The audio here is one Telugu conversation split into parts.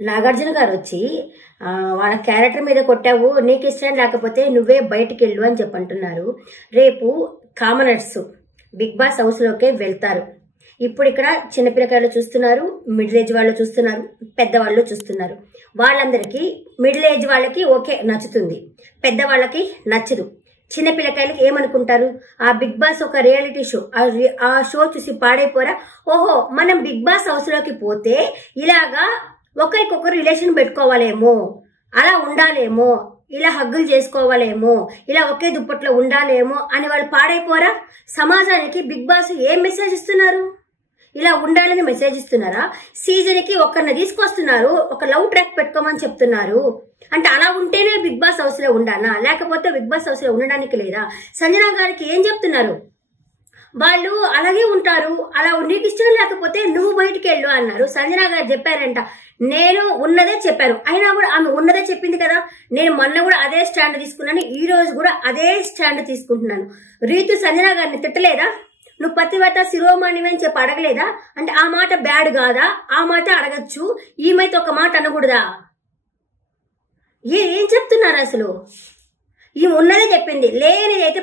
నాగార్జున గారు వచ్చి వాళ్ళ క్యారెక్టర్ మీద కొట్టావు, నీకు ఇష్టం లేకపోతే నువ్వే బయటికి వెళ్ళు అని చెప్పంటున్నారు. రేపు కామనర్స్ బిగ్ బాస్ హౌస్లోకే వెళ్తారు. ఇప్పుడు ఇక్కడ చిన్నపిల్లకాయలు చూస్తున్నారు, మిడిల్ ఏజ్ వాళ్ళు చూస్తున్నారు, పెద్దవాళ్ళు చూస్తున్నారు. వాళ్ళందరికీ మిడిల్ ఏజ్ వాళ్ళకి ఓకే నచ్చుతుంది, పెద్దవాళ్ళకి నచ్చదు. చిన్నపిల్లకాయలకి ఏమనుకుంటారు, ఆ బిగ్ బాస్ ఒక రియాలిటీ షో, ఆ షో చూసి పాడైపోరా, ఓహో మనం బిగ్ బాస్ హౌస్లోకి పోతే ఇలాగా ఒకరికొకరు రిలేషన్ పెట్టుకోవాలేమో, అలా ఉండాలేమో, ఇలా హగ్గులు చేసుకోవాలేమో, ఇలా ఒకే దుప్పట్లో ఉండాలేమో అని వాళ్ళు పాడైపోరా? సమాజానికి బిగ్ బాస్ ఏం మెసేజ్ ఇస్తున్నారు? ఇలా ఉండాలని మెసేజ్ ఇస్తున్నారా? సీజన్ కి ఒకరిని తీసుకొస్తున్నారు, ఒక లవ్ ట్రాక్ పెట్టుకోమని చెప్తున్నారు. అంటే అలా ఉంటేనే బిగ్ బాస్ హౌస్ లో ఉండాలా, లేకపోతే బిగ్ బాస్ హౌస్ లో ఉండడానికి లేదా? సంజన గారికి ఏం చెప్తున్నారు? వాళ్ళు అలాగే ఉంటారు, అలా నీకు ఇష్టం లేకపోతే నువ్వు బయటికి వెళ్ళు అన్నారు. సంజన గారు చెప్పారంట, నేను ఉన్నదే చెప్పాను, అయినా కూడా ఆమె ఉన్నదే చెప్పింది కదా. నేను మొన్న కూడా అదే స్టాండ్ తీసుకున్నాను, ఈ రోజు కూడా అదే స్టాండ్ తీసుకుంటున్నాను. రీతు సంజన గారిని తిట్టలేదా? నువ్వు పతివ్రత శిరోమణివి అని చెప్పి అడగలేదా? అంటే ఆ మాట బ్యాడ్ కాదా? ఆ మాట అడగచ్చు, ఈమెతో ఒక మాట అనకూడదా? ఏం చెప్తున్నారు అసలు? ఈ ఉన్నదే చెప్పింది, లేనిదైతే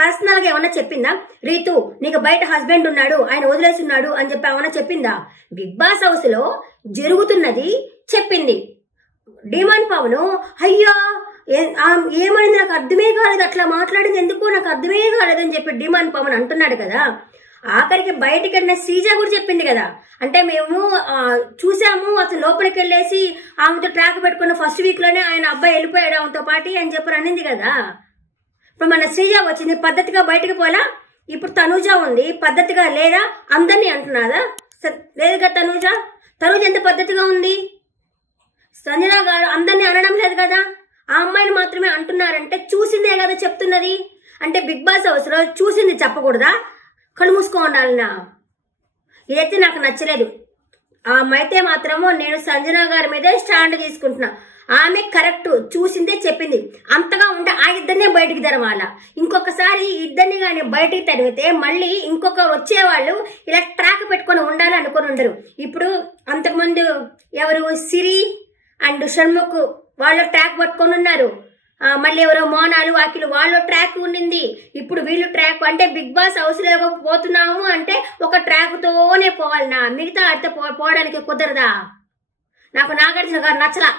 పర్సనల్ గా ఏమన్నా చెప్పిందా? రీతు నీకు బయట హస్బెండ్ ఉన్నాడు, ఆయన వదిలేస్తున్నాడు అని చెప్పి ఏమన్నా చెప్పిందా? బిగ్ బాస్ హౌస్ లో జరుగుతున్నది చెప్పింది. డిమాండ్ పవన్ అయ్యా ఏమైంది నాకు అర్థమే కాలేదు, అట్లా మాట్లాడింది ఎందుకు నాకు అర్థమే కాలేదని చెప్పి డిమాండ్ పవన్ అంటున్నాడు కదా. ఆఖరికి బయటికి వెళ్ళిన శ్రీజ కూడా చెప్పింది కదా, అంటే మేము చూసాము అసలు లోపలికి వెళ్ళేసి ఆమెతో ట్రాక్ పెట్టుకున్న ఫస్ట్ వీక్ లోనే ఆయన అబ్బాయి వెళ్ళిపోయాడు ఆమెతో పాటి అని చెప్పి అనింది కదా. ఇప్పుడు మన శ్రీజ వచ్చింది, పద్ధతిగా బయటకు పోలా. ఇప్పుడు తనూజ ఉంది, పద్ధతిగా లేదా? అందరినీ అంటున్నారా? లేదుగా తనూజ ఎంత పద్ధతిగా ఉంది. సంజన గారు అందరినీ అనడం లేదు కదా, ఆ అమ్మాయిని మాత్రమే అంటున్నారంటే చూసిందే కదా చెప్తున్నది. అంటే బిగ్ బాస్ హౌస్ లో చూసింది చెప్పకూడదా? కళ్ళు మూసుకో ఉండాలనా? ఇదైతే నాకు నచ్చలేదు. ఆ అమ్మాయితే మాత్రము నేను సంజన గారి మీదే స్టాండ్ తీసుకుంటున్నా. ఆమె కరెక్ట్, చూసిందే చెప్పింది. అంతగా ఉంటే ఆ ఇద్దరినే బయటికి తరవాల. ఇంకొకసారి ఇద్దరిని కానీ బయటికి తరిగితే మళ్ళీ ఇంకొకరు వచ్చేవాళ్ళు ఇలా ట్రాక్ పెట్టుకొని ఉండాలి అనుకొని ఉండరు. ఇప్పుడు అంతకుముందు ఎవరు సిరి అండ్ షణ్ముఖ్ వాళ్ళు ట్రాక్ పట్టుకొని ఉన్నారు. మళ్ళీ ఎవరో మోనాలు వాకిలు వాళ్ళు ట్రాక్ ఉండింది. ఇప్పుడు వీళ్ళు ట్రాక్. అంటే బిగ్ బాస్ హౌస్ లో పోతున్నాము అంటే ఒక ట్రాక్ తోనే పోవాలనా? మిగతా అడితే పోవడానికి కుదరదా? నాకు నాగార్జున గారు నచ్చలా.